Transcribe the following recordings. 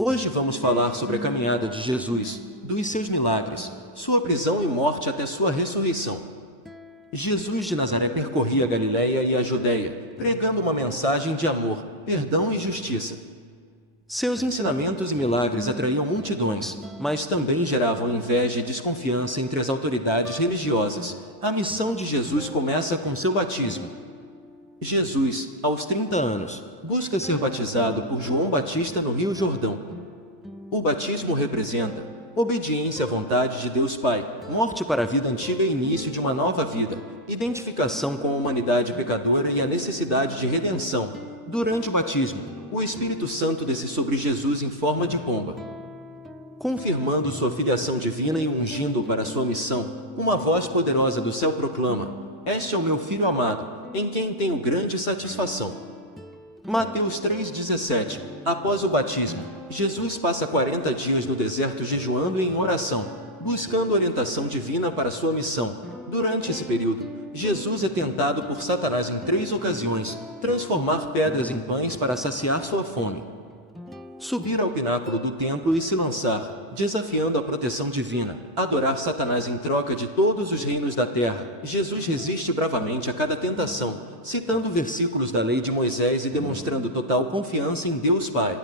Hoje vamos falar sobre a caminhada de Jesus, dos seus milagres, sua prisão e morte até sua ressurreição. Jesus de Nazaré percorria a Galiléia e a Judéia, pregando uma mensagem de amor, perdão e justiça. Seus ensinamentos e milagres atraíam multidões, mas também geravam inveja e desconfiança entre as autoridades religiosas. A missão de Jesus começa com seu batismo. Jesus, aos 30 anos, busca ser batizado por João Batista no Rio Jordão. O batismo representa obediência à vontade de Deus Pai, morte para a vida antiga e início de uma nova vida, identificação com a humanidade pecadora e a necessidade de redenção. Durante o batismo, o Espírito Santo desce sobre Jesus em forma de pomba. Confirmando sua filiação divina e ungindo-o para sua missão, uma voz poderosa do céu proclama: "Este é o meu Filho amado, em quem tenho grande satisfação." Mateus 3,17. Após o batismo, Jesus passa 40 dias no deserto jejuando e em oração, buscando orientação divina para sua missão. Durante esse período, Jesus é tentado por Satanás em 3 ocasiões: transformar pedras em pães para saciar sua fome, subir ao pináculo do templo e se lançar, desafiando a proteção divina, adorar Satanás em troca de todos os reinos da terra. Jesus resiste bravamente a cada tentação, citando versículos da lei de Moisés e demonstrando total confiança em Deus Pai.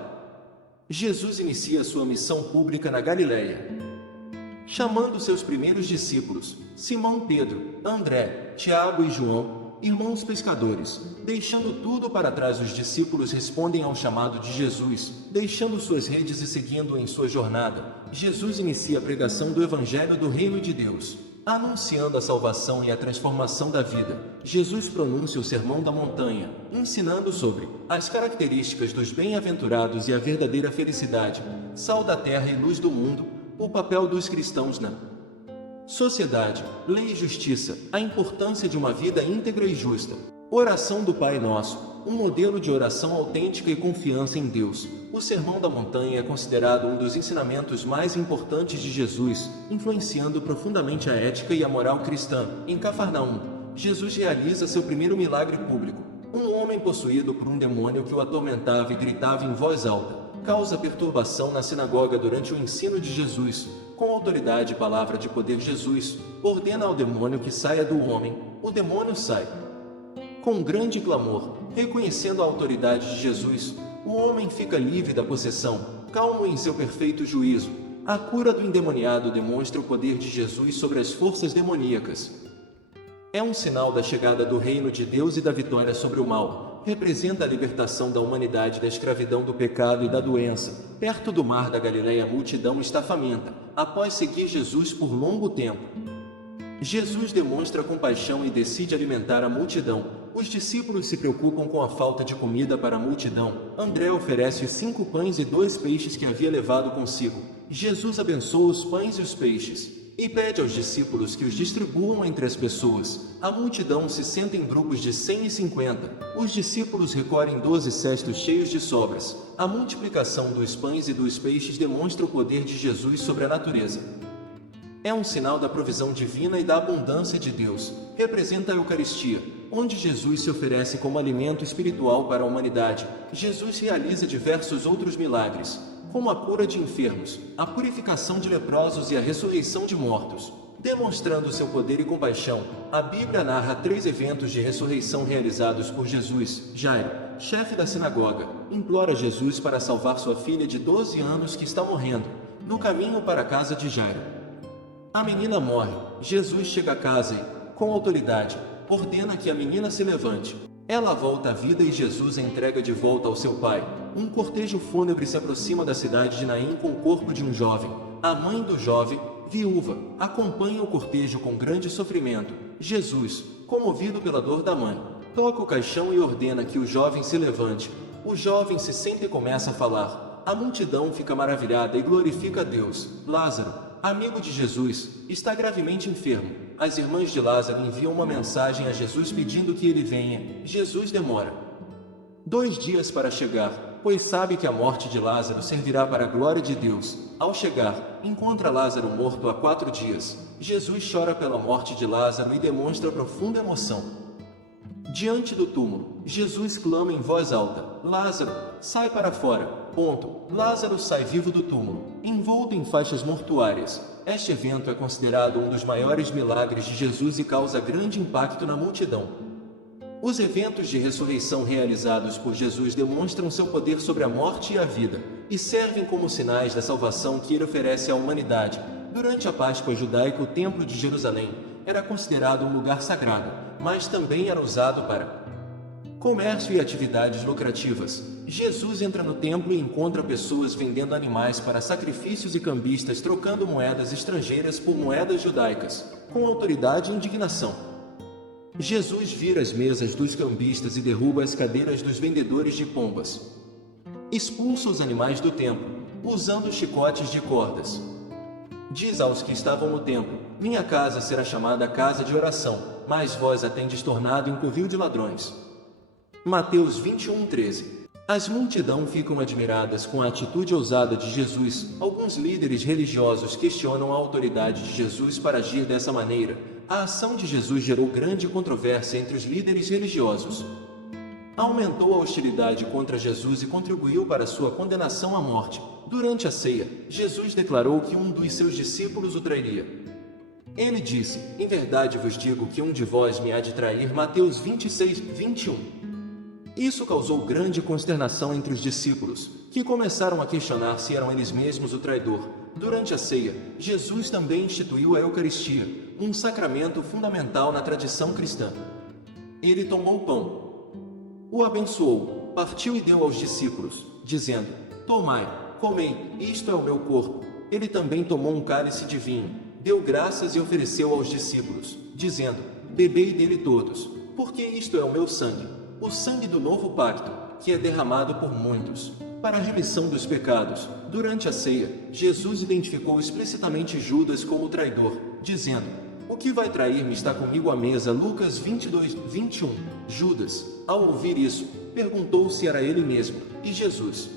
Jesus inicia sua missão pública na Galiléia, chamando seus primeiros discípulos, Simão Pedro, André, Tiago e João, irmãos pescadores. Deixando tudo para trás, os discípulos respondem ao chamado de Jesus, deixando suas redes e seguindo em sua jornada. Jesus inicia a pregação do Evangelho do Reino de Deus, anunciando a salvação e a transformação da vida. Jesus pronuncia o Sermão da Montanha, ensinando sobre as características dos bem-aventurados e a verdadeira felicidade, sal da terra e luz do mundo, o papel dos cristãos na sociedade, lei e justiça, a importância de uma vida íntegra e justa. Oração do Pai Nosso, um modelo de oração autêntica e confiança em Deus. O Sermão da Montanha é considerado um dos ensinamentos mais importantes de Jesus, influenciando profundamente a ética e a moral cristã. Em Cafarnaum, Jesus realiza seu primeiro milagre público. Um homem possuído por um demônio que o atormentava e gritava em voz alta causa perturbação na sinagoga durante o ensino de Jesus. Com autoridade e palavra de poder, Jesus ordena ao demônio que saia do homem. O demônio sai. Com grande clamor, reconhecendo a autoridade de Jesus, o homem fica livre da possessão, calmo em seu perfeito juízo. A cura do endemoniado demonstra o poder de Jesus sobre as forças demoníacas. É um sinal da chegada do reino de Deus e da vitória sobre o mal. Representa a libertação da humanidade da escravidão do pecado e da doença. Perto do mar da Galiléia, a multidão está faminta. Após seguir Jesus por longo tempo, Jesus demonstra compaixão e decide alimentar a multidão. Os discípulos se preocupam com a falta de comida para a multidão. André oferece 5 pães e 2 peixes que havia levado consigo. Jesus abençoa os pães e os peixes e pede aos discípulos que os distribuam entre as pessoas. A multidão se senta em grupos de 150. Os discípulos recolhem 12 cestos cheios de sobras. A multiplicação dos pães e dos peixes demonstra o poder de Jesus sobre a natureza. É um sinal da provisão divina e da abundância de Deus. Representa a Eucaristia, onde Jesus se oferece como alimento espiritual para a humanidade. Jesus realiza diversos outros milagres, como a cura de enfermos, a purificação de leprosos e a ressurreição de mortos. Demonstrando seu poder e compaixão, a Bíblia narra 3 eventos de ressurreição realizados por Jesus. Jairo, chefe da sinagoga, implora Jesus para salvar sua filha de 12 anos que está morrendo. No caminho para a casa de Jairo, a menina morre. Jesus chega a casa e, com autoridade, ordena que a menina se levante. Ela volta à vida e Jesus a entrega de volta ao seu pai. Um cortejo fúnebre se aproxima da cidade de Naim com o corpo de um jovem. A mãe do jovem, viúva, acompanha o cortejo com grande sofrimento. Jesus, comovido pela dor da mãe, toca o caixão e ordena que o jovem se levante. O jovem se senta e começa a falar. A multidão fica maravilhada e glorifica a Deus. Lázaro, amigo de Jesus, está gravemente enfermo. As irmãs de Lázaro enviam uma mensagem a Jesus pedindo que ele venha. Jesus demora 2 dias para chegar, pois sabe que a morte de Lázaro servirá para a glória de Deus. Ao chegar, encontra Lázaro morto há 4 dias. Jesus chora pela morte de Lázaro e demonstra profunda emoção. Diante do túmulo, Jesus clama em voz alta: Lázaro, sai para fora. Lázaro sai vivo do túmulo, envolto em faixas mortuárias. Este evento é considerado um dos maiores milagres de Jesus e causa grande impacto na multidão. Os eventos de ressurreição realizados por Jesus demonstram seu poder sobre a morte e a vida, e servem como sinais da salvação que ele oferece à humanidade. Durante a Páscoa judaica, o Templo de Jerusalém era considerado um lugar sagrado, mas também era usado para comércio e atividades lucrativas. Jesus entra no templo e encontra pessoas vendendo animais para sacrifícios e cambistas trocando moedas estrangeiras por moedas judaicas, com autoridade e indignação. Jesus vira as mesas dos cambistas e derruba as cadeiras dos vendedores de pombas. Expulsa os animais do templo, usando chicotes de cordas. Diz aos que estavam no templo: minha casa será chamada casa de oração, mas vós a tendes tornado em covil de ladrões. Mateus 21:13. As multidão ficam admiradas com a atitude ousada de Jesus. Alguns líderes religiosos questionam a autoridade de Jesus para agir dessa maneira. A ação de Jesus gerou grande controvérsia entre os líderes religiosos. Aumentou a hostilidade contra Jesus e contribuiu para sua condenação à morte. Durante a ceia, Jesus declarou que um dos seus discípulos o trairia. Ele disse: em verdade vos digo que um de vós me há de trair. Mateus 26:21. Isso causou grande consternação entre os discípulos, que começaram a questionar se eram eles mesmos o traidor. Durante a ceia, Jesus também instituiu a Eucaristia, um sacramento fundamental na tradição cristã. Ele tomou o pão, o abençoou, partiu e deu aos discípulos, dizendo: tomai, comei, isto é o meu corpo. Ele também tomou um cálice de vinho, deu graças e ofereceu aos discípulos, dizendo: bebei dele todos, porque isto é o meu sangue, o sangue do novo pacto, que é derramado por muitos, para a remissão dos pecados. Durante a ceia, Jesus identificou explicitamente Judas como traidor, dizendo: o que vai trair-me está comigo à mesa. Lucas 22:21. Judas, ao ouvir isso, perguntou se era ele mesmo, e Jesus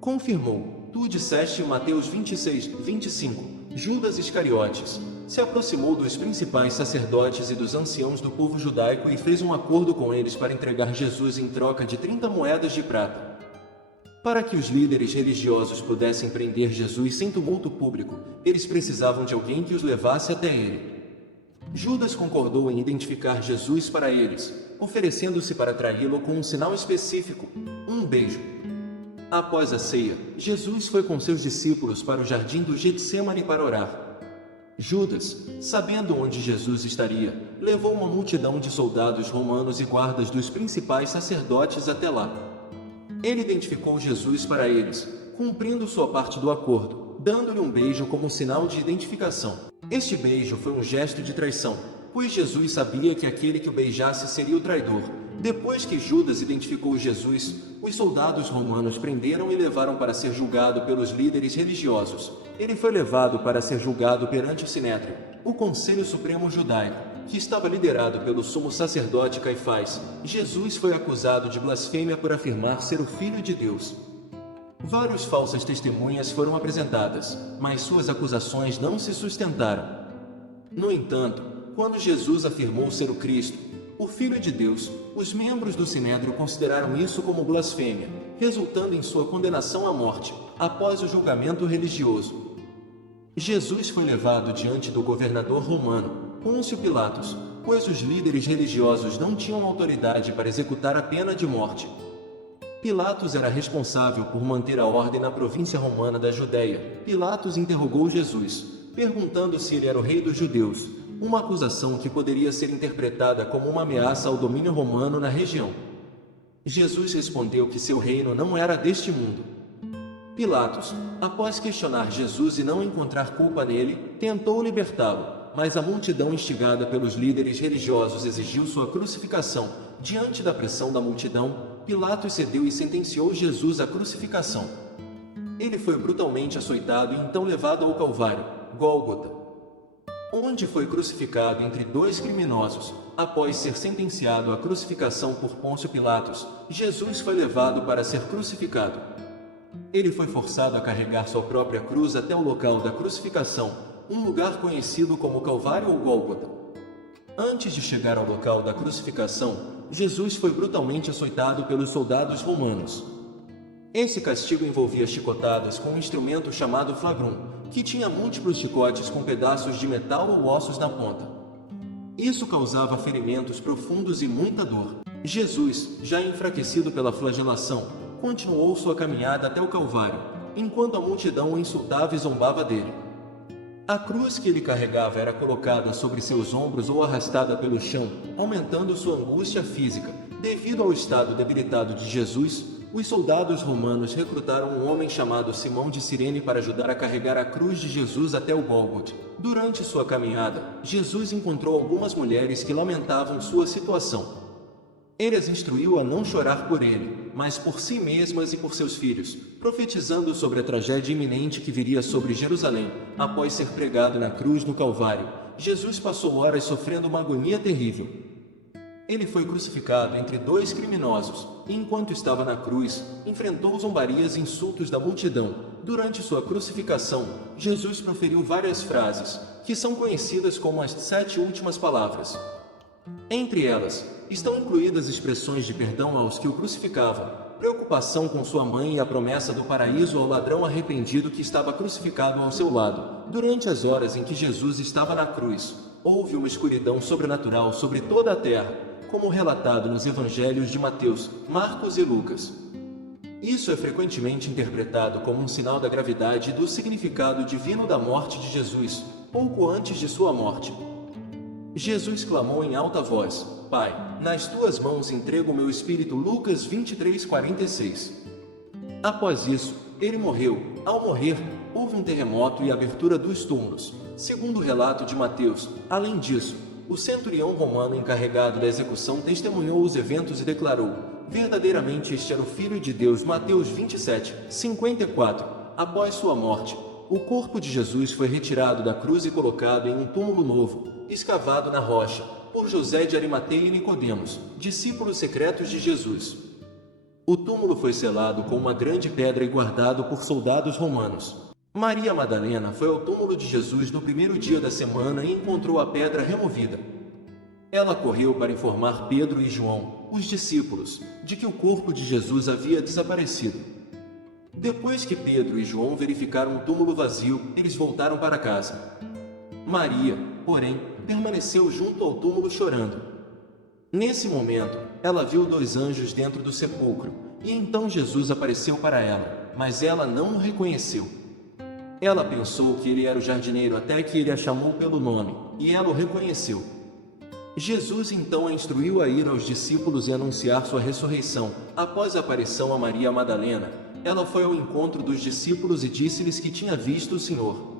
confirmou: tu disseste. Mateus 26:25. Judas Iscariotes se aproximou dos principais sacerdotes e dos anciãos do povo judaico e fez um acordo com eles para entregar Jesus em troca de 30 moedas de prata. Para que os líderes religiosos pudessem prender Jesus sem tumulto público, eles precisavam de alguém que os levasse até ele. Judas concordou em identificar Jesus para eles, oferecendo-se para traí-lo com um sinal específico: um beijo. Após a ceia, Jesus foi com seus discípulos para o jardim do Getsêmani para orar. Judas, sabendo onde Jesus estaria, levou uma multidão de soldados romanos e guardas dos principais sacerdotes até lá. Ele identificou Jesus para eles, cumprindo sua parte do acordo, dando-lhe um beijo como sinal de identificação. Este beijo foi um gesto de traição, pois Jesus sabia que aquele que o beijasse seria o traidor. Depois que Judas identificou Jesus, os soldados romanos prenderam e levaram para ser julgado pelos líderes religiosos. Ele foi levado para ser julgado perante o Sinédrio, o Conselho Supremo Judaico, que estava liderado pelo sumo sacerdote Caifás. Jesus foi acusado de blasfêmia por afirmar ser o Filho de Deus. Várias falsas testemunhas foram apresentadas, mas suas acusações não se sustentaram. No entanto, quando Jesus afirmou ser o Cristo, o Filho de Deus, os membros do Sinédrio consideraram isso como blasfêmia, resultando em sua condenação à morte, após o julgamento religioso. Jesus foi levado diante do governador romano, Pôncio Pilatos, pois os líderes religiosos não tinham autoridade para executar a pena de morte. Pilatos era responsável por manter a ordem na província romana da Judéia. Pilatos interrogou Jesus, perguntando se ele era o rei dos judeus, uma acusação que poderia ser interpretada como uma ameaça ao domínio romano na região. Jesus respondeu que seu reino não era deste mundo. Pilatos, após questionar Jesus e não encontrar culpa nele, tentou libertá-lo, mas a multidão instigada pelos líderes religiosos exigiu sua crucificação. Diante da pressão da multidão, Pilatos cedeu e sentenciou Jesus à crucificação. Ele foi brutalmente açoitado e então levado ao Calvário, Gólgota, onde foi crucificado entre dois criminosos. Após ser sentenciado à crucificação por Pôncio Pilatos, Jesus foi levado para ser crucificado. Ele foi forçado a carregar sua própria cruz até o local da crucificação, um lugar conhecido como Calvário ou Gólgota. Antes de chegar ao local da crucificação, Jesus foi brutalmente açoitado pelos soldados romanos. Esse castigo envolvia chicotadas com um instrumento chamado flagrum, que tinha múltiplos chicotes com pedaços de metal ou ossos na ponta. Isso causava ferimentos profundos e muita dor. Jesus, já enfraquecido pela flagelação, continuou sua caminhada até o Calvário, enquanto a multidão o insultava e zombava dele. A cruz que ele carregava era colocada sobre seus ombros ou arrastada pelo chão, aumentando sua angústia física. Devido ao estado debilitado de Jesus, os soldados romanos recrutaram um homem chamado Simão de Cirene para ajudar a carregar a cruz de Jesus até o Gólgota. Durante sua caminhada, Jesus encontrou algumas mulheres que lamentavam sua situação. Ele as instruiu a não chorar por ele, mas por si mesmas e por seus filhos, profetizando sobre a tragédia iminente que viria sobre Jerusalém. Após ser pregado na cruz no Calvário, Jesus passou horas sofrendo uma agonia terrível. Ele foi crucificado entre dois criminosos, e enquanto estava na cruz, enfrentou zombarias e insultos da multidão. Durante sua crucificação, Jesus proferiu várias frases, que são conhecidas como as 7 últimas palavras. Entre elas, estão incluídas expressões de perdão aos que o crucificavam, preocupação com sua mãe e a promessa do paraíso ao ladrão arrependido que estava crucificado ao seu lado. Durante as horas em que Jesus estava na cruz, houve uma escuridão sobrenatural sobre toda a terra, como relatado nos evangelhos de Mateus, Marcos e Lucas. Isso é frequentemente interpretado como um sinal da gravidade e do significado divino da morte de Jesus, pouco antes de sua morte. Jesus clamou em alta voz: Pai, nas tuas mãos entrego o meu espírito. Lucas 23:46. Após isso, ele morreu. Ao morrer, houve um terremoto e abertura dos túmulos, segundo o relato de Mateus. Além disso, o centurião romano encarregado da execução testemunhou os eventos e declarou: verdadeiramente este era o Filho de Deus. Mateus 27:54. Após sua morte, o corpo de Jesus foi retirado da cruz e colocado em um túmulo novo, escavado na rocha, por José de Arimateia e Nicodemos, discípulos secretos de Jesus. O túmulo foi selado com uma grande pedra e guardado por soldados romanos. Maria Madalena foi ao túmulo de Jesus no primeiro dia da semana e encontrou a pedra removida. Ela correu para informar Pedro e João, os discípulos, de que o corpo de Jesus havia desaparecido. Depois que Pedro e João verificaram o túmulo vazio, eles voltaram para casa. Maria, porém, permaneceu junto ao túmulo chorando. Nesse momento, ela viu 2 anjos dentro do sepulcro, e então Jesus apareceu para ela, mas ela não o reconheceu. Ela pensou que ele era o jardineiro até que ele a chamou pelo nome, e ela o reconheceu. Jesus então a instruiu a ir aos discípulos e anunciar sua ressurreição. Após a aparição a Maria Madalena, ela foi ao encontro dos discípulos e disse-lhes que tinha visto o Senhor.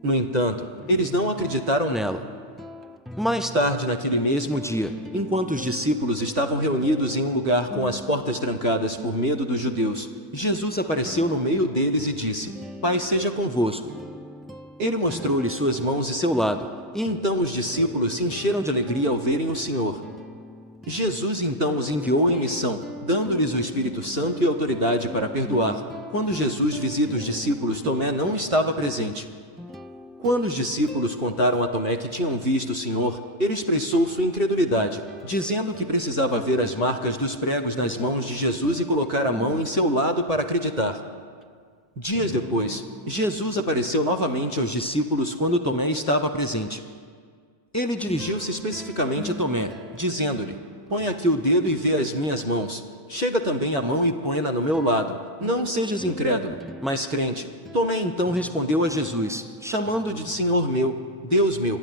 No entanto, eles não acreditaram nela. Mais tarde naquele mesmo dia, enquanto os discípulos estavam reunidos em um lugar com as portas trancadas por medo dos judeus, Jesus apareceu no meio deles e disse: Pai seja convosco. Ele mostrou-lhes suas mãos e seu lado, e então os discípulos se encheram de alegria ao verem o Senhor. Jesus então os enviou em missão, dando-lhes o Espírito Santo e autoridade para perdoar. Quando Jesus visita os discípulos, Tomé não estava presente. Quando os discípulos contaram a Tomé que tinham visto o Senhor, ele expressou sua incredulidade, dizendo que precisava ver as marcas dos pregos nas mãos de Jesus e colocar a mão em seu lado para acreditar. Dias depois, Jesus apareceu novamente aos discípulos quando Tomé estava presente. Ele dirigiu-se especificamente a Tomé, dizendo-lhe: Põe aqui o dedo e vê as minhas mãos. Chega também a mão e põe-na no meu lado. Não sejas incrédulo, mas crente. Tomé então respondeu a Jesus, chamando de Senhor meu, Deus meu.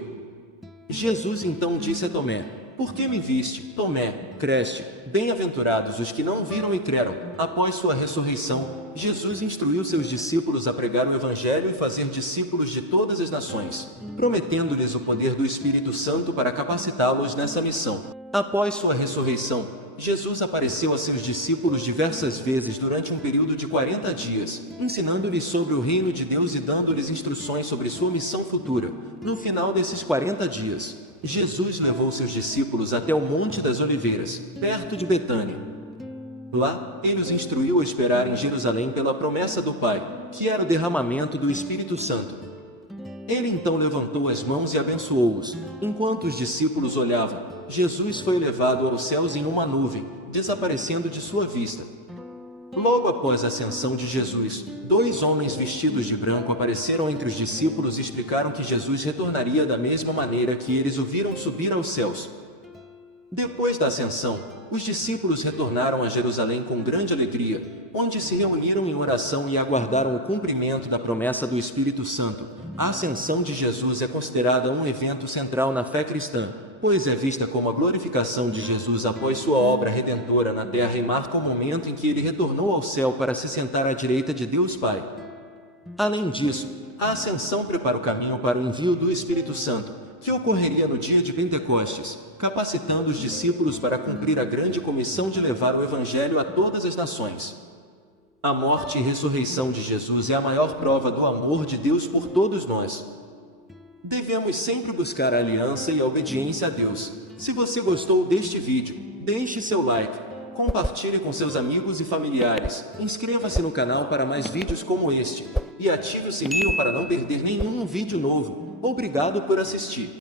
Jesus então disse a Tomé: Por que me viste, Tomé, creste? Bem-aventurados os que não viram e creram. Após sua ressurreição, Jesus instruiu seus discípulos a pregar o Evangelho e fazer discípulos de todas as nações, prometendo-lhes o poder do Espírito Santo para capacitá-los nessa missão. Após sua ressurreição, Jesus apareceu a seus discípulos diversas vezes durante um período de 40 dias, ensinando-lhes sobre o reino de Deus e dando-lhes instruções sobre sua missão futura. No final desses 40 dias, Jesus levou seus discípulos até o Monte das Oliveiras, perto de Betânia. Lá, ele os instruiu a esperar em Jerusalém pela promessa do Pai, que era o derramamento do Espírito Santo. Ele então levantou as mãos e abençoou-os. Enquanto os discípulos olhavam, Jesus foi levado aos céus em uma nuvem, desaparecendo de sua vista. Logo após a ascensão de Jesus, dois homens vestidos de branco apareceram entre os discípulos e explicaram que Jesus retornaria da mesma maneira que eles o viram subir aos céus. Depois da ascensão, os discípulos retornaram a Jerusalém com grande alegria, onde se reuniram em oração e aguardaram o cumprimento da promessa do Espírito Santo. A ascensão de Jesus é considerada um evento central na fé cristã, pois é vista como a glorificação de Jesus após sua obra redentora na terra e marca o momento em que ele retornou ao céu para se sentar à direita de Deus Pai. Além disso, a ascensão prepara o caminho para o envio do Espírito Santo, que ocorreria no dia de Pentecostes, capacitando os discípulos para cumprir a grande comissão de levar o Evangelho a todas as nações. A morte e ressurreição de Jesus é a maior prova do amor de Deus por todos nós. Devemos sempre buscar a aliança e a obediência a Deus. Se você gostou deste vídeo, deixe seu like, compartilhe com seus amigos e familiares, inscreva-se no canal para mais vídeos como este, e ative o sininho para não perder nenhum vídeo novo. Obrigado por assistir.